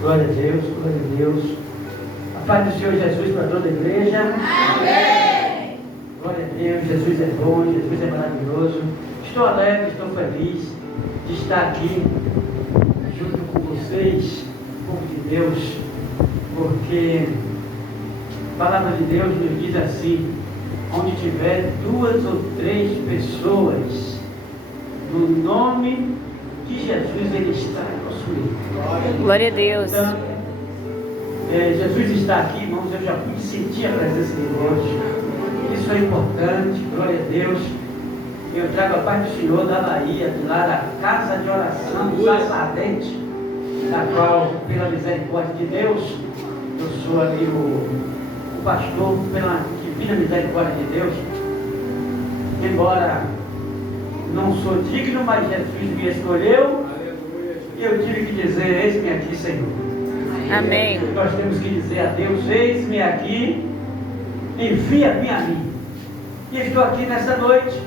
Glória a Deus, glória a Deus. A paz do Senhor Jesus para toda a igreja. Amém. Glória a Deus, Jesus é bom, Jesus é maravilhoso. Estou alegre, estou feliz de estar aqui junto com vocês, povo de Deus, porque a palavra de Deus nos diz assim: onde tiver 2 ou 3 pessoas, no nome de Jesus, Ele está em nosso meio. Glória a Deus. Então, Jesus está aqui, irmãos. Eu já pude sentir a presença de Deus. Isso é importante, glória a Deus. Eu trago a paz do Senhor da Bahia, do lado da casa de oração do sacerdote, da qual, pela misericórdia de Deus, eu sou ali o pastor, pela divina misericórdia de Deus. Embora não sou digno, mas Jesus me escolheu, e eu tive que dizer: eis-me aqui, Senhor. Amém. Nós temos que dizer a Deus: eis-me aqui, envia-me a mim. E estou aqui nessa noite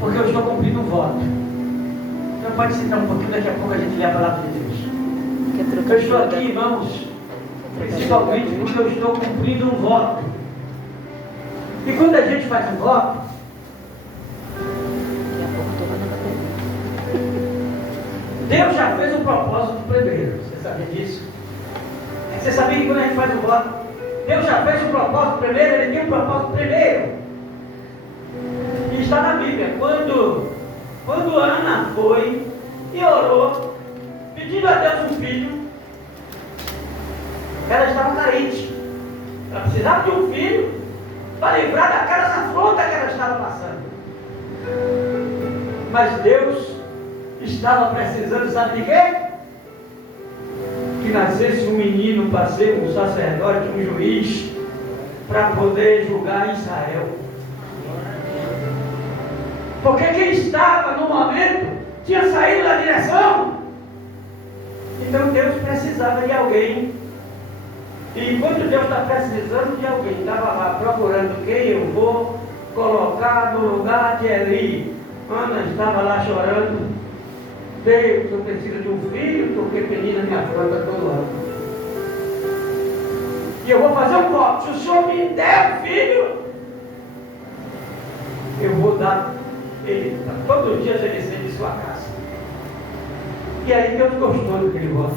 porque eu estou cumprindo um voto. Então pode sentar um pouquinho, daqui a pouco a gente lê a palavra de Deus. Eu estou aqui, irmãos, principalmente porque eu estou cumprindo um voto. E quando a gente faz um voto, Deus já fez um propósito primeiro. Você sabia disso? Você sabia que quando a gente faz um voto, Deus já fez um propósito primeiro? Ele tem um propósito primeiro. E está na Bíblia. Quando Ana foi e orou, pedindo a Deus um filho, ela estava carente. Ela precisava de um filho para livrar daquelas afrontas que ela estava passando. Mas Deus estava precisando, sabe de quê? Que nascesse um menino para ser um sacerdote, um juiz, para poder julgar Israel. Porque quem estava no momento tinha saído da direção. Então Deus precisava de alguém. E quando Deus está precisando de alguém, estava lá procurando quem eu vou colocar no lugar de Eli. Ana estava lá chorando: Deus, eu preciso de um filho, porque menina me afronta todo ano. E eu vou fazer um voto: se o Senhor me der um filho, eu vou dar ele para todos os dias ele ser de sua casa. E aí Deus gostou daquele voto.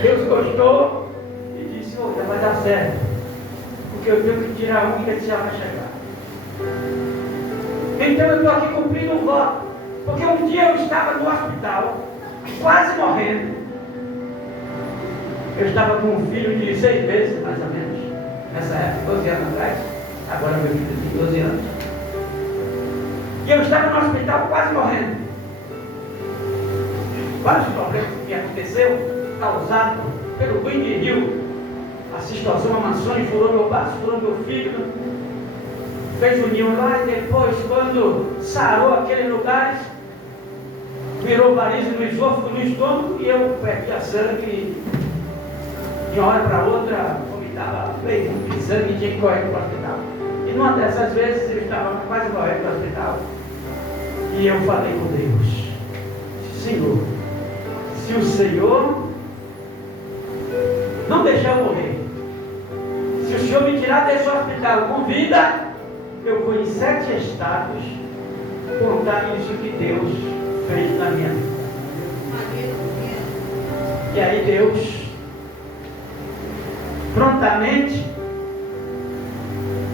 Deus gostou e disse: já vai dar certo, porque eu tenho que tirar um que ele já vai chegar. Então eu estou aqui cumprindo um voto. Porque um dia eu estava no hospital, quase morrendo. Eu estava com um filho de 6 meses, mais ou menos, nessa época, 12 anos atrás. Agora meu filho tem 12 anos. E eu estava no hospital quase morrendo. Vários problemas que aconteceu, causado pelo wind rio. A situação Amazônia furou meu braço, furou meu fígado, fez união lá, e depois, quando sarou aquele lugar, virou varizes no esôfago, no estômago, e eu perdi a sangue. De uma hora para outra, vomitava leite de sangue e tinha que correr para o hospital. E numa dessas vezes eu estava quase correndo para o hospital. E eu falei com Deus: Senhor, se o Senhor não deixar eu morrer, se o Senhor me tirar desse hospital com vida, eu vou em 7 estados contar isso que Deus fez na minha vida. E aí Deus, prontamente,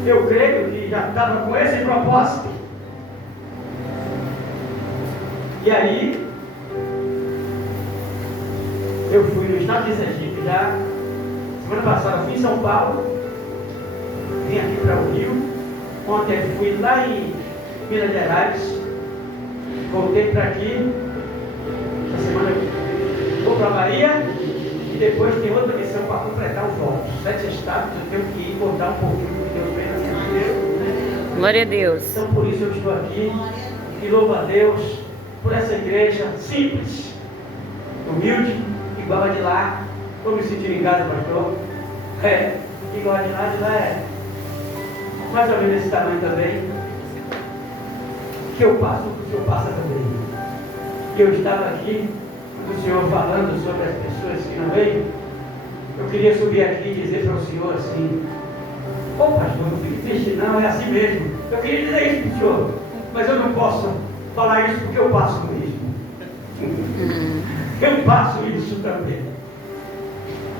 eu creio que já estava com esse propósito. E aí eu fui no estado de Sergipe já. Semana passada fui em São Paulo, vim aqui para o Rio. Ontem fui lá em Minas Gerais, voltei para aqui. Essa semana eu vou para a Bahia e depois tem outra missão para completar os votos. 7 estados, eu tenho que ir contar um pouquinho do que Deus fez na minha vida. Glória a Deus. Então por isso eu estou aqui e louvo a Deus por essa igreja simples, humilde, igual a de lá. Estou me sentindo em casa, pastor. Igual a de lá é mais ou menos esse tamanho também. Que eu passo, o que o senhor passa também. Eu estava aqui o senhor falando sobre as pessoas que não veio, eu queria subir aqui e dizer para o senhor assim: ô pastor, não fique triste não, é assim mesmo. Eu queria dizer isso para o senhor, mas eu não posso falar isso porque eu passo mesmo. Eu passo isso também.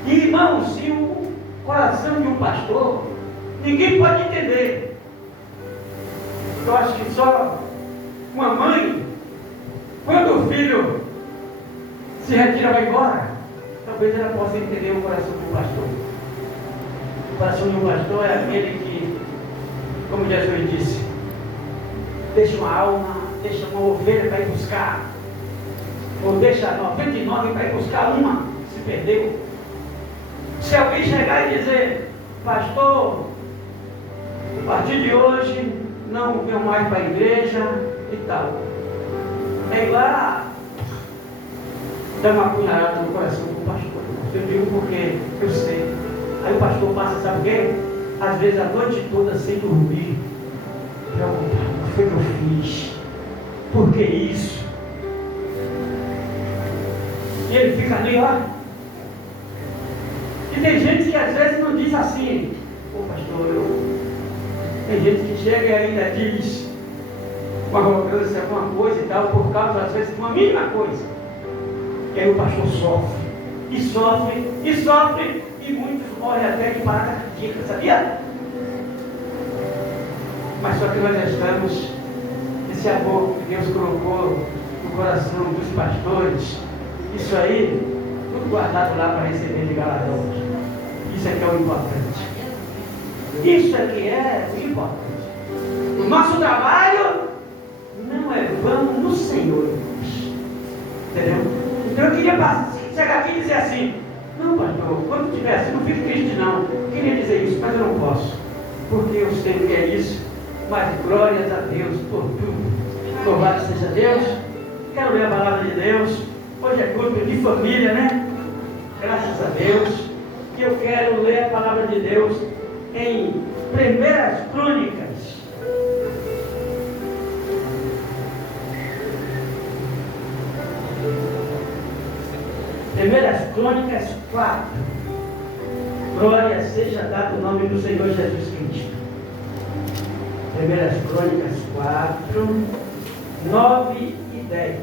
E irmão, se o coração de um pastor, ninguém pode entender. Eu acho que só uma mãe, quando o filho se retira, vai embora, talvez ela possa entender o coração de um pastor. O coração de um pastor é aquele que, como Jesus disse, deixa uma alma, deixa uma ovelha para ir buscar, ou deixa 99 para ir buscar uma, se perdeu. Se alguém chegar e dizer: pastor, a partir de hoje não venho mais para a igreja e tal, é igual dar uma punhalada no coração do pastor. Eu digo porque eu sei. Aí o pastor passa, sabe o quê? Às vezes a noite toda sem dormir, preocupado: o que foi que eu fiz? Por que isso? E ele fica ali, ó. E tem gente que às vezes não diz assim: ô pastor, tem gente que chega e ainda diz uma arrogância, alguma coisa e tal, por causa às vezes de uma mínima coisa. E aí o pastor sofre, e sofre, e sofre, e muitos morrem até de parada cardíaca, sabia? Mas só que nós já estamos, esse amor que Deus colocou no coração dos pastores, isso aí, tudo guardado lá para receber de galardões. Isso é que é o importante. Isso é que é o importante. O nosso trabalho não é vão no Senhor, irmãos. Entendeu? Então eu queria chegar aqui e dizer assim: não, pastor, quando tiver assim, não fique triste não. Eu queria dizer isso, mas eu não posso, porque eu sei que é isso. Mas glórias a Deus por tudo. Louvado seja Deus. Quero ler a palavra de Deus. Hoje é culto de família, né? Graças a Deus. E eu quero ler a palavra de Deus em 1 Crônicas. Primeiras Crônicas 4. Glória seja dado o nome do Senhor Jesus Cristo. Primeiras Crônicas 4, 9 e 10.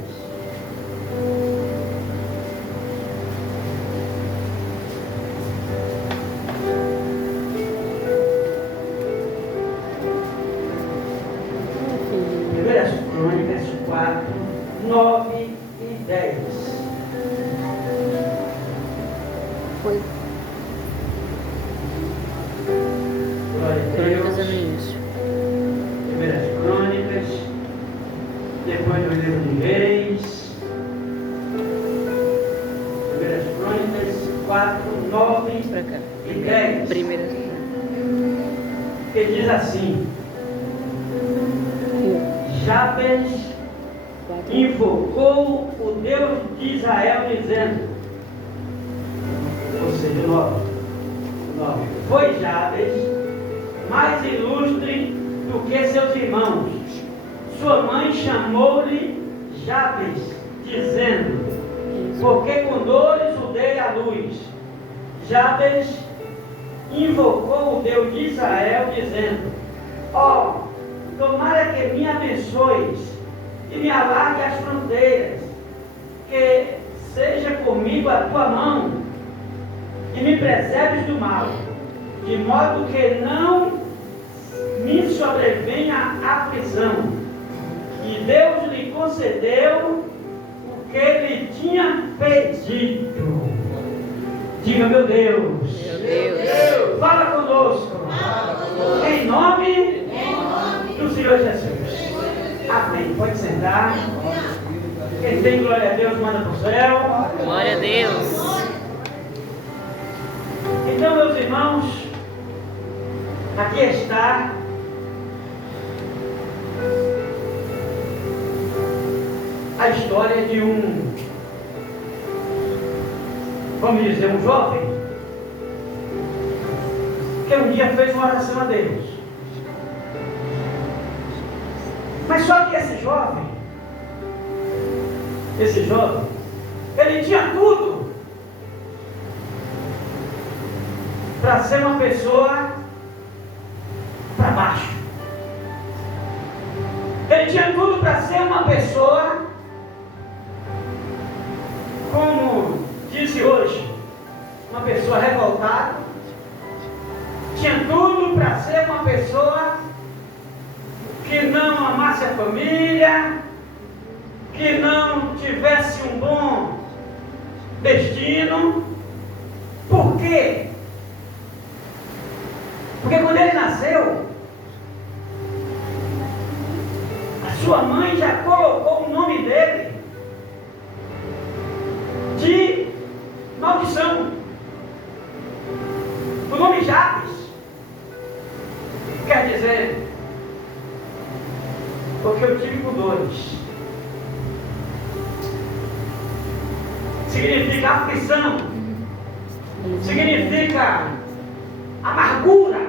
Primeiras Crônicas 4, 9 e 10. Foi. Glória a Crônicas Deus. no início. Primeiras Crônicas, depois do livro de Reis. Primeiras Crônicas 4, 9 Pra cá. e 10. Primeira. Que diz assim: Jabes invocou o Deus de Israel, dizendo, ou seja, 9. Foi Jabes mais ilustre do que seus irmãos. Sua mãe chamou-lhe Jabes, dizendo, porque com dores o dei à luz. Jabes invocou o Deus de Israel, dizendo, ó, tomara que me abençoes e me alargue as fronteiras, que seja comigo a tua mão e me preserves do mal, de modo que não me sobrevenha aflição. E Deus lhe concedeu o que lhe tinha pedido. Diga, meu Deus. Meu Deus. Fala conosco. Em nome do Senhor Jesus. Amém. Pode sentar. Quem tem glória a Deus, manda para o céu. Glória a Deus. Então, meus irmãos, aqui está a história de vamos dizer, um jovem que um dia fez uma oração a Deus. Mas só que esse jovem, ele Ele tinha tudo para ser uma pessoa para baixo. Ele tinha tudo para ser uma pessoa, como disse hoje, uma pessoa revoltada. Tinha tudo para ser uma pessoa que não amasse a família, que não tivesse um bom destino. Por quê? Porque quando ele nasceu, a sua mãe já colocou o nome dele de maldição. O nome Jabes quer dizer, porque eu tive com dores, significa aflição, significa amargura,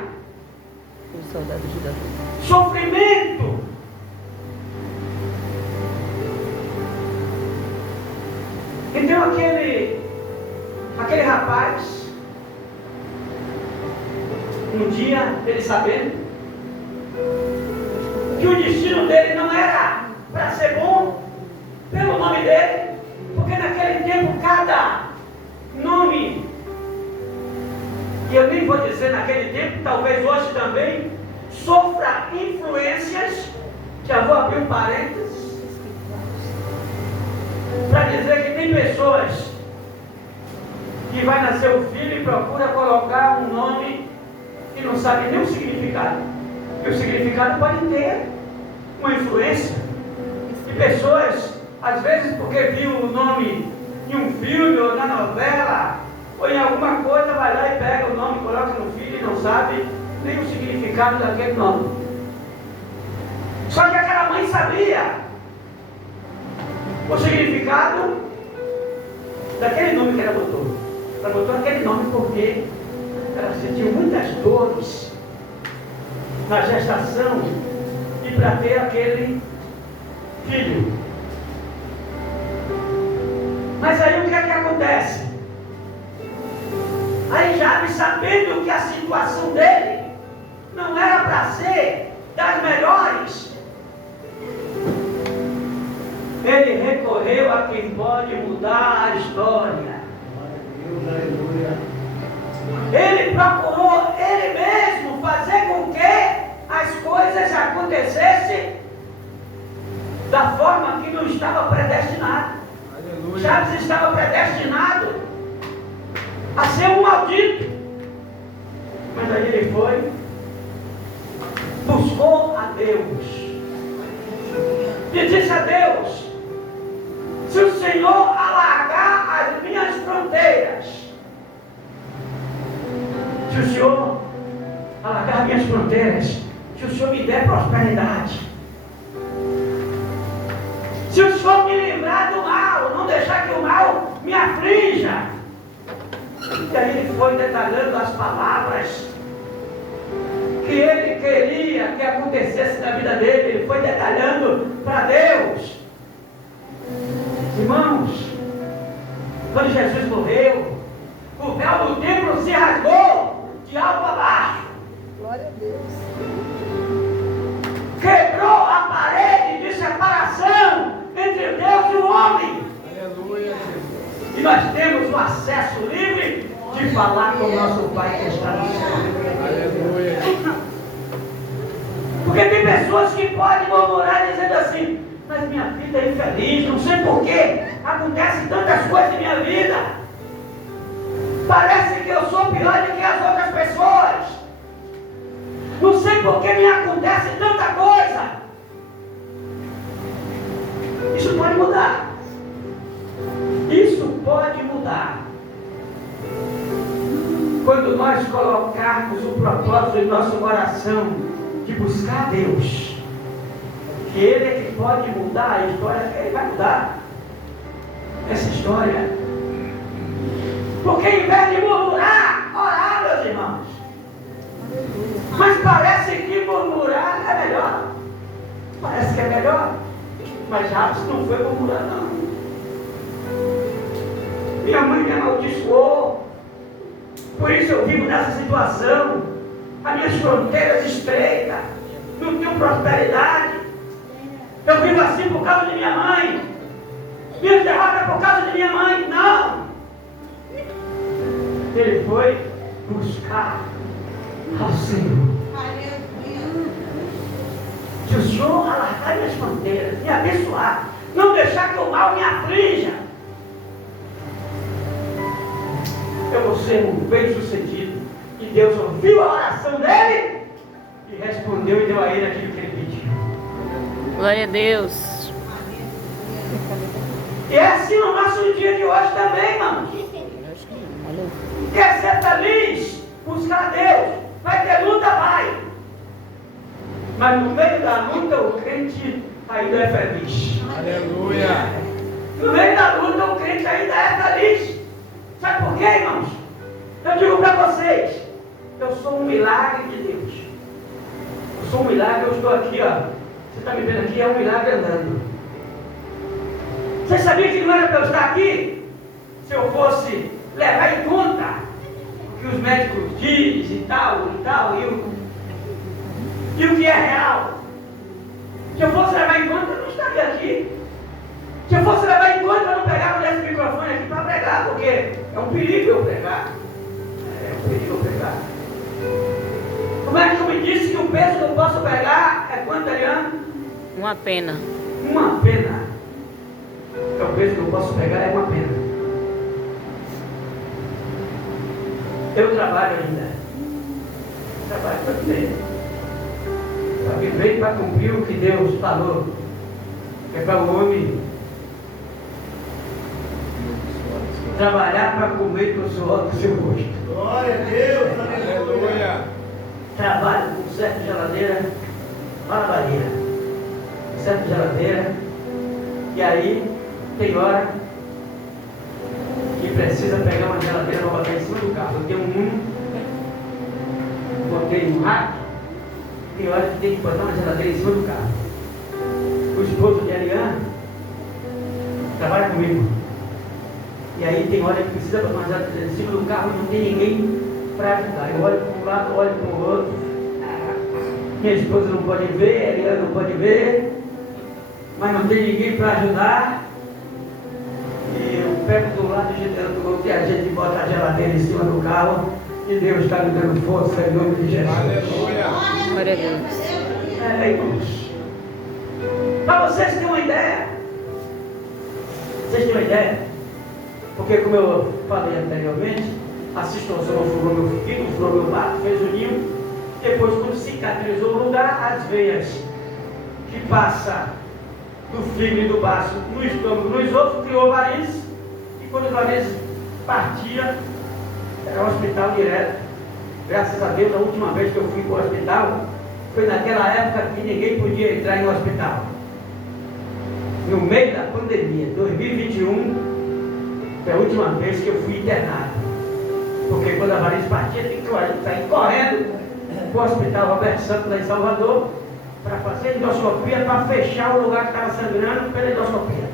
sofrimento. Então aquele rapaz, um dia, ele sabendo que o destino dele não era para ser bom, pelo nome dele, porque naquele tempo cada nome, e eu nem vou dizer naquele tempo, talvez hoje também, sofra influências, já vou abrir um parênteses, para dizer que tem pessoas que vai nascer o filho e procura colocar um nome e não sabe nem o significado. E o significado pode ter uma influência. E pessoas, às vezes, porque viu o nome em um filme ou na novela, ou em alguma coisa, vai lá e pega o nome, coloca no filho e não sabe nem o significado daquele nome. Só que aquela mãe sabia o significado daquele nome que ela botou. Ela botou aquele nome porque ela sentiu muitas dores na gestação e para ter aquele filho. Mas aí o que é que acontece? Aí Jabes, sabendo que a situação dele não era para ser das melhores, ele recorreu a quem pode mudar a história. Ele procurou ele mesmo fazer com que as coisas acontecessem da forma que não estava predestinado. Jabes estava predestinado a ser um maldito. Mas aí ele foi, buscou a Deus e disse a Deus: se o Senhor alargar as minhas fronteiras, se o Senhor alargar minhas fronteiras, se o Senhor me der prosperidade, se o Senhor me livrar do mal, não deixar que o mal me aflija. E aí ele foi detalhando as palavras que ele queria que acontecesse na vida dele. Ele foi detalhando para Deus. Irmãos, quando Jesus morreu, o véu do templo se rasgou de alto a baixo. Glória a Deus. Quebrou a parede de separação entre Deus e o homem. Aleluia. E nós temos o acesso livre de falar com o nosso Pai que está no céu. Aleluia. Porque tem pessoas que podem murmurar dizendo assim: mas minha vida é infeliz, não sei porquê, acontecem tantas coisas em minha vida, parece que eu sou pior do que as outras pessoas, não sei porquê me acontece tanta coisa. Isso pode mudar. Isso pode mudar quando nós colocarmos o propósito em nosso coração de buscar Deus, que Ele é que pode mudar a história, que Ele vai mudar essa história. Porque em vez de murmurar, orar, meus irmãos. Mas parece que murmurar é melhor. Parece que é melhor. Mas Jabes não foi murmurar, não. Minha mãe me amaldiçoou. Por isso eu vivo nessa situação. As minhas fronteiras estreitas. Não tenho prosperidade. Eu vivo assim por causa de minha mãe. Minha derrota é por causa de minha mãe. Não. Ele foi buscar ao Senhor. Se o Senhor alargar minhas fronteiras, me abençoar, não deixar que o mal me aflija, eu vou ser um bem-sucedido. E Deus ouviu a oração dele e respondeu e deu a ele aquilo que ele pediu. Glória a Deus. E é assim no nosso dia de hoje também, irmãos. Quer ser feliz? Buscar a Deus. Vai ter luta, vai. Mas no meio da luta o crente ainda é feliz. Aleluia. No meio da luta o crente ainda é feliz. Sabe por quê, irmãos? Eu digo para vocês, eu sou um milagre de Deus. Eu sou um milagre, eu estou aqui, ó. Você está me vendo aqui, é um milagre andando. Você sabia que não era para eu estar aqui? Se eu fosse levar em conta o que os médicos dizem e tal, e o que é real. Se eu fosse levar em conta, eu não estaria aqui. Se eu fosse levar em conta, eu não pegava esse microfone aqui para pregar, porque é um perigo eu pregar. É um perigo eu pregar. Como é que eu me disse que o peso que eu posso pegar é quanto, Eliane? Uma pena. Uma pena. É o peso que eu posso pegar é uma pena. Eu trabalho ainda. Trabalho para viver. Para viver e para cumprir o que Deus falou. É para o homem trabalhar para comer com o suor do seu rosto. Glória a Deus. Aleluia. Trabalho com certa geladeira, malabaria. Certa geladeira. E aí tem hora que precisa pegar uma geladeira para botar em cima do carro. Eu tenho botei no rack. Tem hora que tem que botar uma geladeira em cima do carro. O esposo de Eliane trabalha comigo. E aí tem hora que precisa botar uma geladeira em cima do carro e não tem ninguém para ajudar. Eu olho para um lado, olho para o outro. Minha esposa não pode ver, a Eliane não pode ver. Mas não tem ninguém para ajudar. E eu pego do lado e a gente bota a geladeira em cima do carro. E Deus está me dando força em nome de Jesus. Aleluia. Glória a Deus. Irmãos. Para vocês terem uma ideia. Vocês têm uma ideia? Porque como eu falei anteriormente, a situação furou meu fígado, furou meu bato, fez o ninho. Depois, quando cicatrizou o lugar, as veias que passa do fígado e do baço no estômago, no esôfago, criou varizes. E quando as varizes partia, era o hospital direto. Graças a Deus, a última vez que eu fui para o hospital foi naquela época que ninguém podia entrar em um hospital. No meio da pandemia, 2021, foi a última vez que eu fui internado. Porque quando a variz partia, tem que sair correndo para o hospital Roberto Santos, lá em Salvador, para fazer endoscopia, para fechar o lugar que estava sangrando pela endoscopia.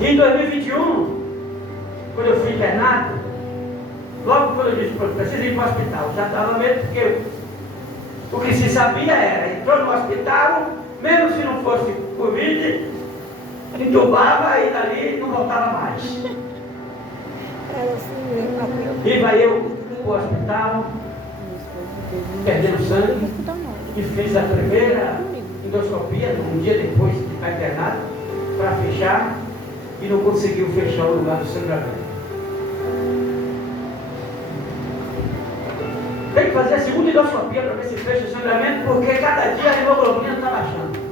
E em 2021, quando eu fui internado, logo quando eu disse, preciso ir para o hospital, já estava medo, porque o que se sabia era, entrou no hospital, mesmo se não fosse Covid, entubava e dali não voltava mais. E vai eu para o hospital, perdendo sangue, e fiz a primeira endoscopia, um dia depois de ficar internado, para fechar, e não conseguiu fechar o lugar do sangramento. Tem que fazer a segunda endoscopia para ver se fecha o sangramento, porque cada dia a hemoglobina está baixando.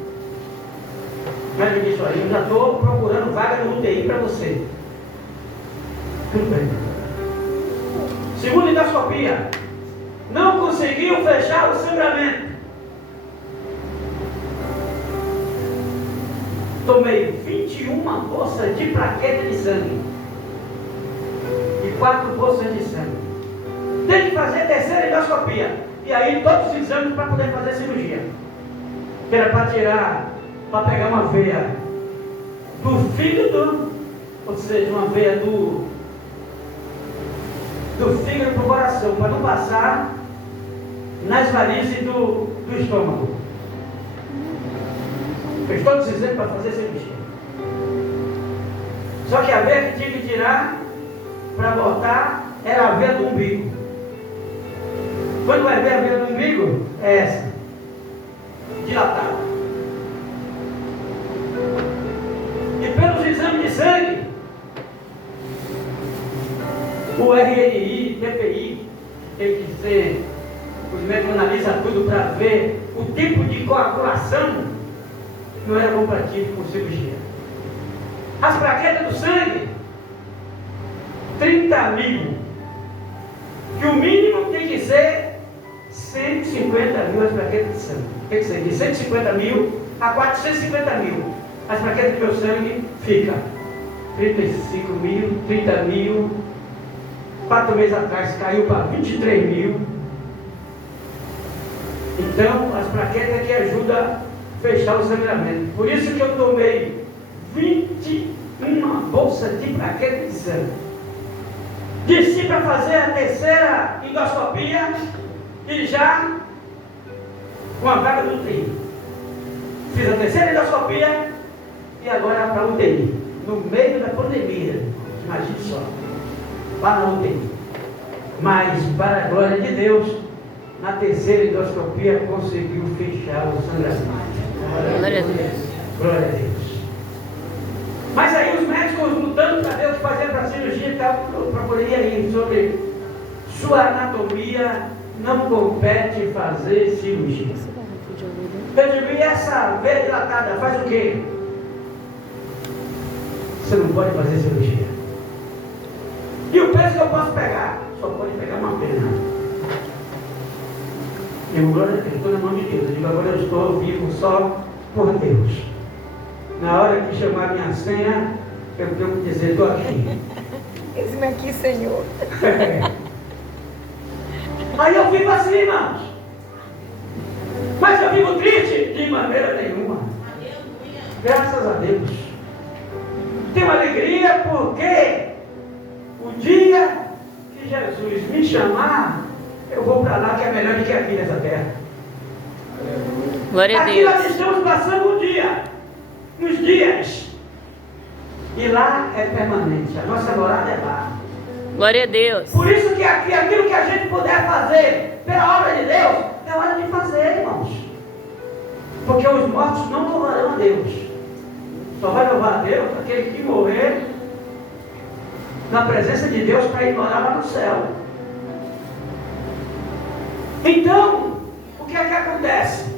Mas me disse, olha, eu já estou procurando vaga no UTI para você. Tudo bem. Segunda endoscopia. Não conseguiu fechar o sangramento. Tomei 21 bolsas de plaqueta de sangue. E 4 bolsas de sangue. Tem que fazer a terceira endoscopia. E aí todos os exames para poder fazer a cirurgia. Que era para tirar, para pegar uma veia do fígado ou seja, uma veia do fígado para o coração, para não passar nas varizes do estômago. Fez todos os exames para fazer cirurgia. Só que a veia que tinha que tirar para botar era a veia do umbigo. Quando vai ver a veia do umbigo, é essa, dilatada. E pelos exames de sangue, o RNI, TPI, tem que ser, os médicos analisam tudo para ver o tipo de coagulação, não era compatível com cirurgia. As plaquetas do sangue, 30.000, que o mínimo tem que ser 150.000 as plaquetas de sangue. Tem que ser de 150.000 a 450.000. As plaquetas do meu sangue ficam 35.000, 30.000. 4 meses atrás caiu para 23.000. Então, as plaquetas que ajudam a fechar o sangramento. Por isso que eu tomei 21 bolsas de plaquetas de sangue. Desci para fazer a terceira endoscopia e já com a vaga do UTI. Fiz a terceira endoscopia e agora para a UTI. No meio da pandemia. Imagine só. Lá na UTI. Mas, para a glória de Deus, na terceira endoscopia conseguiu fechar o sangramento. Glória a Deus. Glória a Deus. Mas aí os médicos lutando para Deus, fazendo para a cirurgia e tal, para poder ir sobre sua anatomia, não compete fazer cirurgia. Eu digo, e essa veia dilatada faz o quê? Você não pode fazer cirurgia. E o peso que eu posso pegar? Só pode pegar uma pena. Eu, glória a Deus, estou na mão de Deus. Eu digo, agora eu estou vivo só por Deus. Na hora que chamar minha senha, eu tenho que dizer, estou aqui. Eis-me aqui, Senhor. Aí eu vivo assim, irmãos. Mas eu vivo triste? De maneira nenhuma. Graças a Deus. Tenho alegria porque o dia que Jesus me chamar, eu vou para lá, que é melhor do que aqui nessa terra. Glória a Aqui nós Deus. estamos passando um dia, uns dias, e lá é permanente, a nossa morada é lá. Glória a Deus. Por isso que aqui, aquilo que a gente puder fazer pela obra de Deus, é hora de fazer, irmãos. Porque os mortos não louvarão a Deus. Só vai louvar a Deus aquele que morrer na presença de Deus para ir morar lá no céu. Então, o que é que acontece?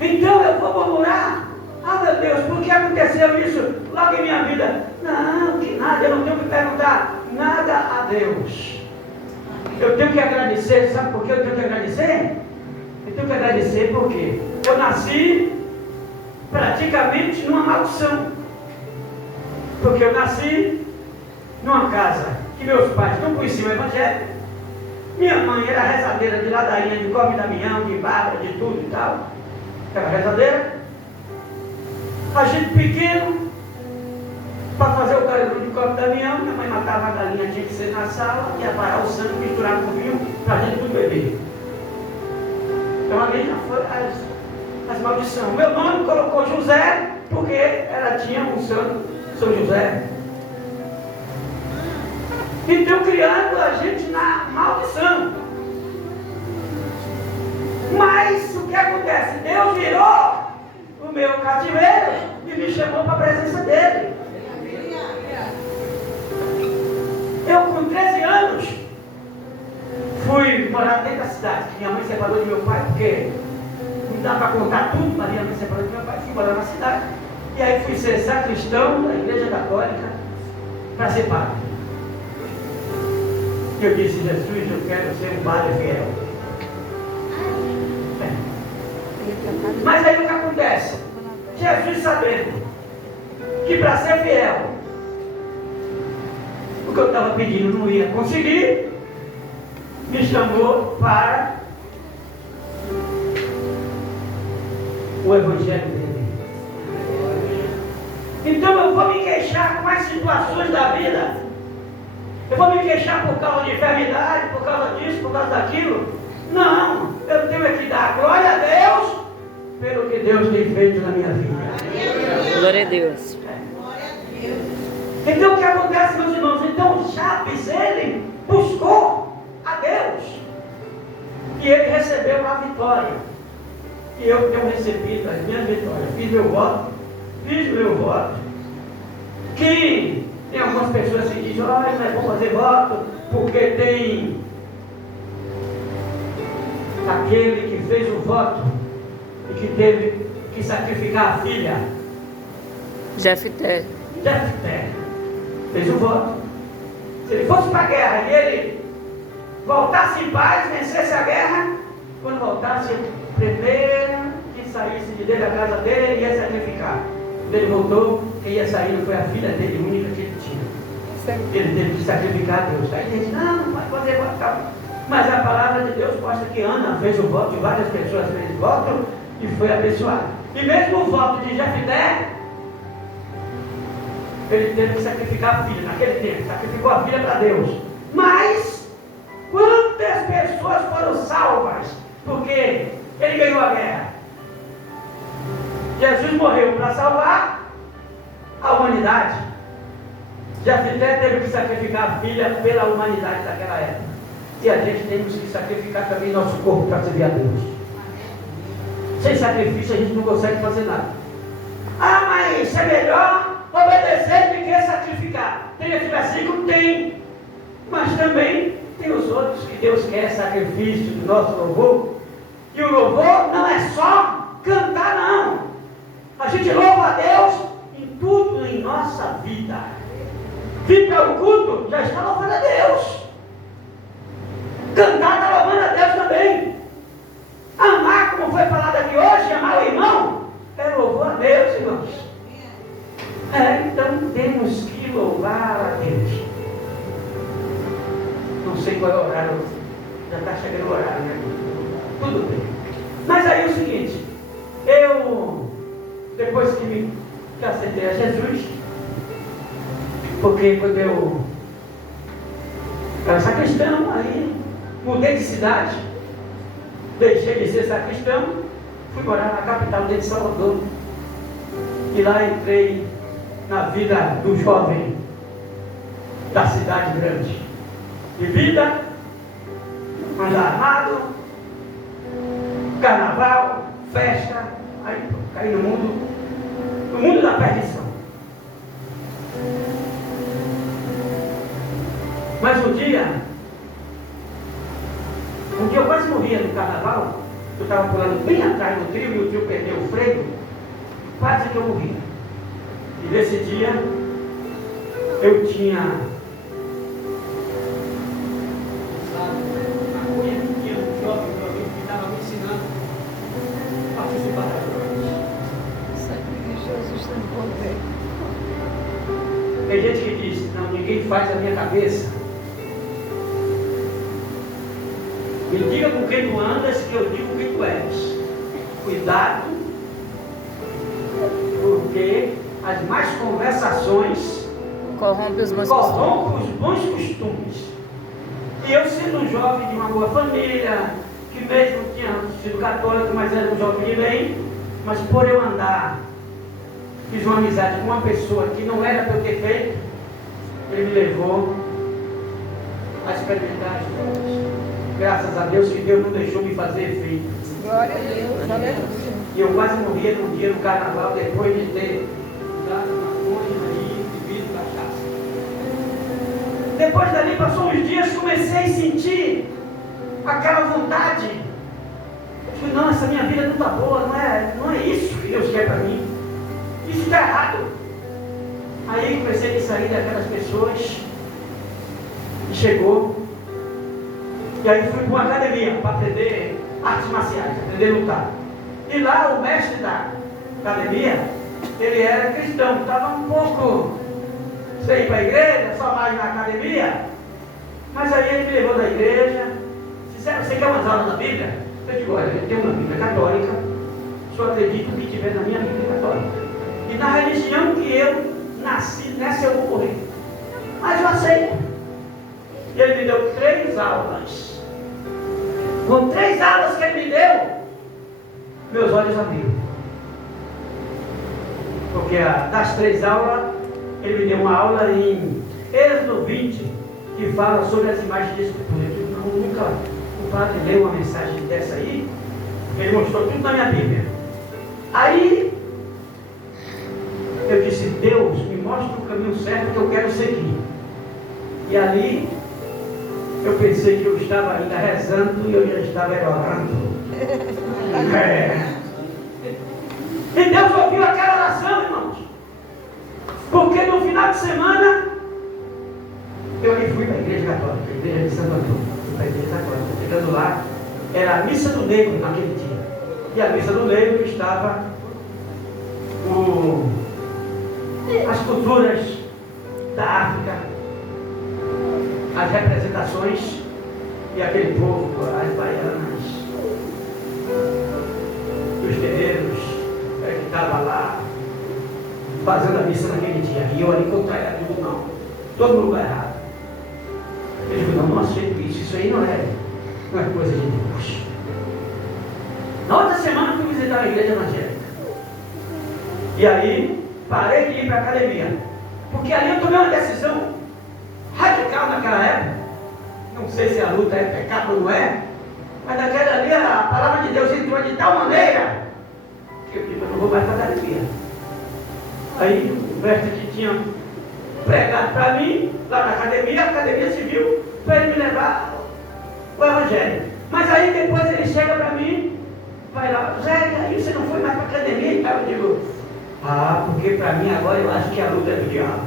Então eu vou murmurar? Ah, meu Deus, por que aconteceu isso logo em minha vida? Não, que nada, eu não tenho que perguntar nada a Deus. Eu tenho que agradecer, sabe por que eu tenho que agradecer? Eu tenho que agradecer porque eu nasci praticamente numa maldição. Porque eu nasci numa casa que meus pais não conheciam o Evangelho. Minha mãe era rezadeira de ladainha, de come Damião, de barba, de tudo e tal. Era rezadeira. A gente pequeno, para fazer o carinho de come Damião, minha mãe matava a galinha, tinha que ser na sala, ia parar o sangue, misturar com vinho, para a gente tudo beber. Então ali já foi as maldições. Meu nome colocou José, porque ela tinha um santo, São José. Então criando a gente na maldição. Mas o que acontece? Deus virou o meu cativeiro e me chamou para a presença dele. Eu com 13 anos fui morar dentro da cidade. Minha mãe separou de meu pai, porque não dá para contar tudo, mas minha mãe separou de meu pai, fui morar na cidade. E aí fui ser sacristão da igreja católica para ser padre. Eu disse, Jesus, eu quero ser um padre fiel. Mas aí o que acontece? Jesus sabendo que para ser fiel, o que eu estava pedindo não ia conseguir, me chamou para o Evangelho dele. Então eu vou me queixar com as situações da vida. Eu vou me queixar por causa de enfermidade, por causa disso, por causa daquilo. Não, eu tenho que dar glória a Deus pelo que Deus tem feito na minha vida. Glória a Deus. Então o que acontece, meus irmãos? Então Jabes, ele buscou a Deus. E ele recebeu a vitória. E eu tenho recebido as minhas vitórias. Fiz meu voto. Que tem algumas pessoas que dizem, olha, não é bom fazer voto, porque tem aquele que fez o voto e que teve que sacrificar a filha. Jefté Fez o voto. Se ele fosse para a guerra e ele voltasse em paz, vencesse a guerra, quando voltasse, primeiro que saísse de dentro da casa dele, ele ia sacrificar. Quando ele voltou, quem ia sair não foi a filha dele, única que ele tinha. Ele teve que sacrificar a Deus. Aí ele disse, não pode fazer voto. Mas a palavra de Deus mostra que Ana fez o voto, e várias pessoas fez o voto e foi abençoada. E mesmo o voto de Jefté, ele teve que sacrificar a filha, naquele tempo, sacrificou a filha para Deus. Mas, quantas pessoas foram salvas? Porque ele ganhou a guerra. Jesus morreu para salvar a humanidade. Jefté teve que sacrificar a filha pela humanidade daquela época. E a gente temos que sacrificar também nosso corpo para servir a Deus. Sem sacrifício a gente não consegue fazer nada. Ah, mas isso é melhor obedecer do que sacrificar. Tem esse versículo? Tem. Mas também tem os outros que Deus quer sacrifício do nosso louvor. E o louvor não é só cantar, não. A gente louva a Deus em tudo em nossa vida. Vir para o culto, já está louvando a Deus. Cantar está louvando a Deus também. Amar, como foi falado aqui hoje, amar o irmão, é louvor a Deus, irmãos. Então temos que louvar a Deus. Não sei qual é o horário, já está chegando o horário, né? Tudo bem. Mas aí é o seguinte, eu, depois que me aceitei a Jesus, porque quando eu era sacristão, aí mudei de cidade, deixei de ser sacristão, fui morar na capital de Salvador. E lá entrei na vida do jovem da cidade grande. Bebida, andar armado, carnaval, festa, aí caí no mundo da perdição. Mas um dia eu quase morria no carnaval. Eu estava pulando bem atrás do trio e o trio perdeu o freio, quase que eu morria. E nesse dia eu tinha maconha, tinha um jovem meu amigo que estava me ensinando a participar das drogas. Jesus tem poder. Tem gente que diz, não, ninguém faz a minha cabeça. Me diga com quem tu andas, que eu digo quem tu és. Cuidado, porque as más conversações corrompe os bons costumes. E eu, sendo um jovem de uma boa família, que mesmo tinha sido católico, mas era um jovem de bem, mas por eu andar, fiz uma amizade com uma pessoa que não era para eu ter feito, ele me levou a experimentar as drogas. Graças a Deus que Deus não deixou me fazer efeito. Glória a Deus, aleluia. E eu quase morria num dia no carnaval, depois de ter usado maconha e bebido cachaça. Depois dali, passou uns dias, comecei a sentir aquela vontade. Eu falei, não, essa minha vida não está boa, não é isso que Deus quer para mim. Isso está errado. Aí comecei a sair daquelas pessoas e chegou. E aí fui para uma academia para aprender artes marciais, aprender a lutar. E lá o mestre da academia, ele era cristão, estava um pouco sem ir para a igreja, só mais na academia. Mas aí ele me levou da igreja, disse, você quer umas aulas da Bíblia? Eu digo, olha, eu tenho uma Bíblia católica, só acredito que tiver na minha Bíblia católica. E na religião que eu nasci, nessa eu vou morrer. Mas eu aceito. E ele me deu 3 aulas. Com 3 aulas que ele me deu, meus olhos abriram. Porque das 3 aulas, ele me deu uma aula em Êxodo 20, que fala sobre as imagens de escultura. Eu nunca, o padre leu uma mensagem dessa aí, ele mostrou tudo na minha Bíblia. Aí, eu disse, Deus, me mostra o caminho certo que eu quero seguir. E ali, eu pensei que eu estava ainda rezando e eu já estava orando. E Deus ouviu aquela oração, irmãos. Porque no final de semana, eu ali fui para a igreja católica, a igreja de Santo Antônio. Fui para a igreja católica. Chegando lá, era a missa do negro naquele dia. E a missa do negro estava as culturas da África, as representações e aquele povo, as baianas, os terreiros que estavam lá fazendo a missa naquele dia. E eu ali contrariado, digo, não, todo mundo errado. Eu digo, não aceito isso aí não é coisa de Deus. Na outra semana fui visitar a igreja evangélica. E aí, parei de ir para a academia. Porque ali eu tomei uma decisão radical naquela época. Não sei se a luta é pecado ou não é, mas naquela ali a palavra de Deus entrou de tal maneira que eu digo, eu não vou mais para a academia. Aí o mestre que tinha pregado para mim, lá na academia, a academia civil, para ele me levar o evangelho. Mas aí depois ele chega para mim, vai lá, Zé, aí você não foi mais para a academia e tal? Eu digo, porque para mim agora eu acho que a luta é do diabo.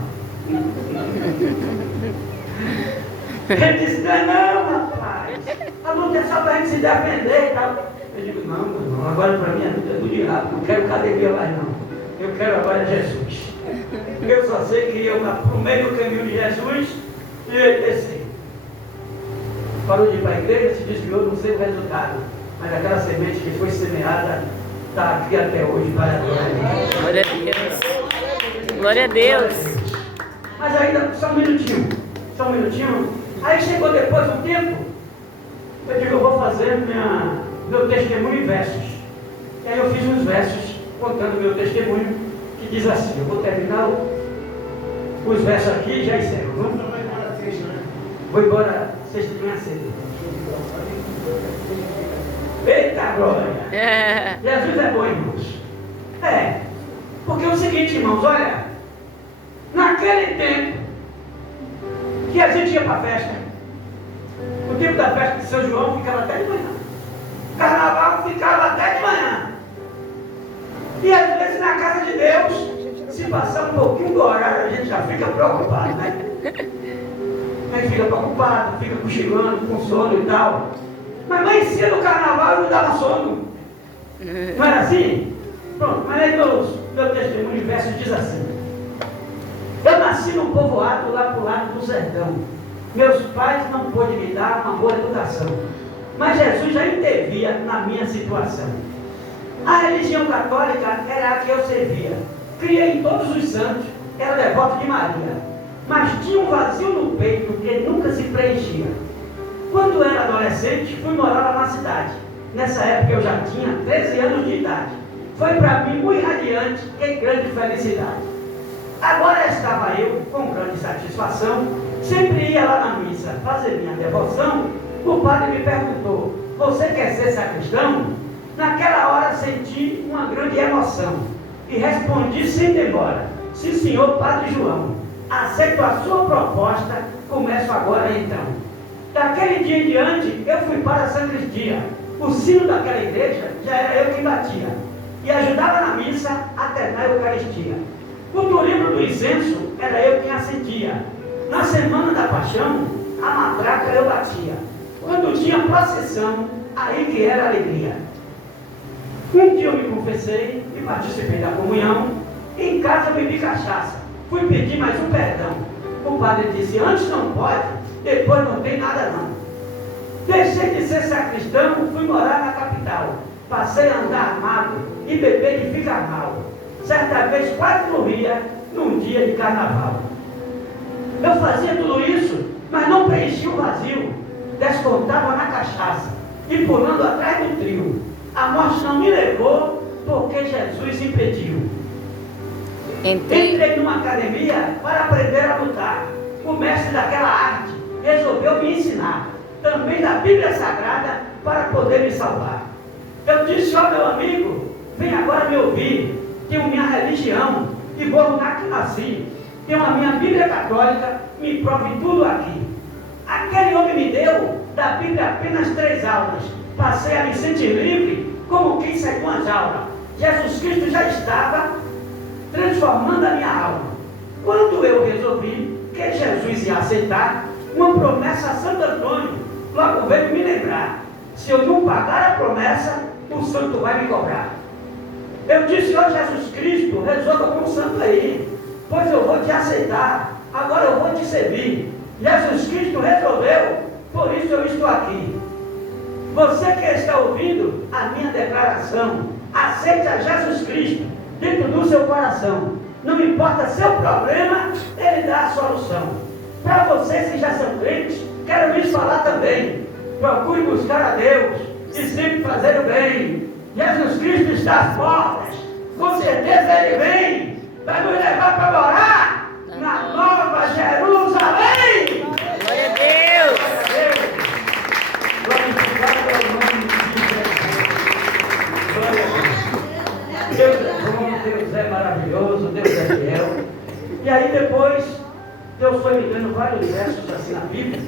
Ele disse, não, rapaz, a luta é só para a gente se defender e tal. Eu digo, não, agora para mim a luta é do diabo, não quero academia mais não. Eu quero agora Jesus. Eu só sei que eu para o meio do caminho de Jesus e ele desceu. Parou de ir para a igreja, se desviou, não sei o resultado. Mas aquela semente que foi semeada está aqui até hoje para a glória a Deus. Glória a Deus. Mas ainda, só um minutinho. Aí chegou depois um tempo, eu digo, eu vou fazer meu testemunho em versos. E aí eu fiz uns versos contando meu testemunho, que diz assim, eu vou terminar os versos aqui e já encerro. Vou embora sexta de manhã cedo. Eita glória! Jesus é bom, irmãos. Porque é o seguinte, irmãos, olha, naquele tempo que a gente ia para a festa, o tempo da festa de São João ficava até de manhã, carnaval ficava até de manhã, e às vezes na casa de Deus, se passar um pouquinho do horário, a gente já fica preocupado, né? A gente fica preocupado, fica cochilando, com sono e tal. Mas amanhecia no carnaval eu não dava sono. Não era assim? Pronto, mas aí meu testemunho de verso diz assim: eu nasci num povoado lá pro lado do sertão. Meus pais não pôde me dar uma boa educação, mas Jesus já intervia na minha situação. A religião católica era a que eu servia. Criei em todos os santos, era devoto de Maria, mas tinha um vazio no peito que nunca se preenchia. Quando era adolescente, fui morar lá na cidade. Nessa época eu já tinha 13 anos de idade. Foi para mim muito radiante e grande felicidade. Agora estava eu, com grande satisfação, sempre ia lá na missa fazer minha devoção. O padre me perguntou, você quer ser sacristão? Naquela hora senti uma grande emoção e respondi sem demora, sim senhor Padre João, aceito a sua proposta, começo agora então. Daquele dia em diante, eu fui para a sacristia. O sino daquela igreja já era eu quem batia e ajudava na missa até na Eucaristia. O livro do incenso era eu quem acendia. Na semana da paixão, a matraca eu batia. Quando tinha procissão, aí que era alegria. Um dia eu me confessei e participei da comunhão. Em casa eu bebi cachaça. Fui pedir mais um perdão. O padre disse, antes não pode, depois não tem nada não. Deixei de ser sacristão, fui morar na capital. Passei a andar armado e beber de ficar mal. certa vez quase morria num dia de carnaval. Eu fazia tudo isso, mas não preenchia o vazio. Descontava na cachaça e pulando atrás do trio. A morte não me levou porque Jesus impediu. Entrei numa academia para aprender a lutar. O mestre daquela arte resolveu me ensinar, também da Bíblia Sagrada, para poder me salvar. Eu disse, ó meu amigo, vem agora me ouvir. Tenho minha religião e vou lutar que nasci. Tenho a minha Bíblia católica, me prove tudo aqui. Aquele homem me deu da Bíblia apenas 3 aulas. Passei a me sentir livre como quem sai de uma jaula. Jesus Cristo já estava transformando a minha alma. Quando eu resolvi que Jesus ia aceitar, uma promessa a Santo Antônio logo veio me lembrar. Se eu não pagar a promessa, o santo vai me cobrar. Eu disse, ó Jesus Cristo, resolva com o santo aí, pois eu vou te aceitar, agora eu vou te servir. Jesus Cristo resolveu, por isso eu estou aqui. Você que está ouvindo a minha declaração, aceite a Jesus Cristo dentro do seu coração. Não importa seu problema, Ele dá a solução. Para vocês que já são crentes, quero lhes falar também. Procure buscar a Deus e sempre fazer o bem. Jesus Cristo está às portas. Com certeza Ele vem. Vai nos levar para morar na Nova Jerusalém. Glória a Deus. Glorificado é o nome de Jesus. Deus é bom, Deus é maravilhoso, Deus é fiel. E aí depois, Deus foi me dando vários versos assim na Bíblia.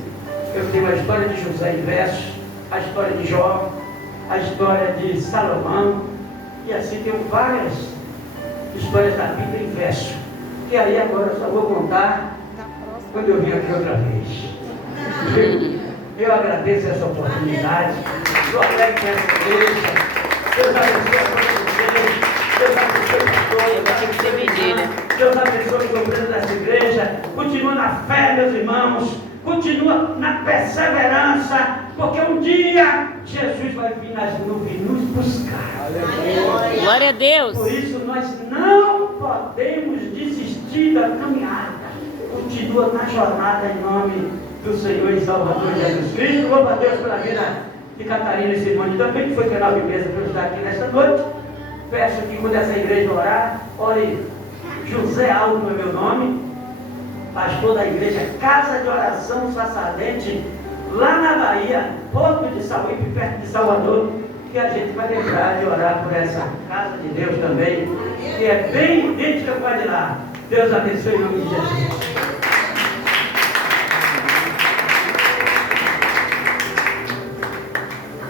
Eu tenho a história de José em versos, a história de Jó, a história de Salomão, e assim tenho várias histórias da Bíblia em verso. E aí agora eu só vou contar quando eu vim aqui outra vez. Eu agradeço essa oportunidade, estou alegre com essa igreja. Deus abençoe a vocês, Deus abençoe a todos, Deus abençoe o governo dessa igreja. Continua na fé, meus irmãos, continua na perseverança, porque um dia Jesus vai vir nas nuvens nos buscar. Glória a Deus. Por isso nós não podemos desistir da caminhada. Continua na jornada em nome do Senhor e Salvador Jesus Cristo. Louva a Deus pela vida de Catarina e Simone também, que foi canal de mesa para estar aqui nesta noite. Peço que quando essa igreja orar, ore José Aldo é meu nome, pastor da igreja Casa de Oração Sassardente, lá na Bahia, Porto de Sauípe, perto de Salvador, que a gente vai lembrar de orar por essa casa de Deus também, que é bem idêntica com a de lá. Deus abençoe em nome de Jesus.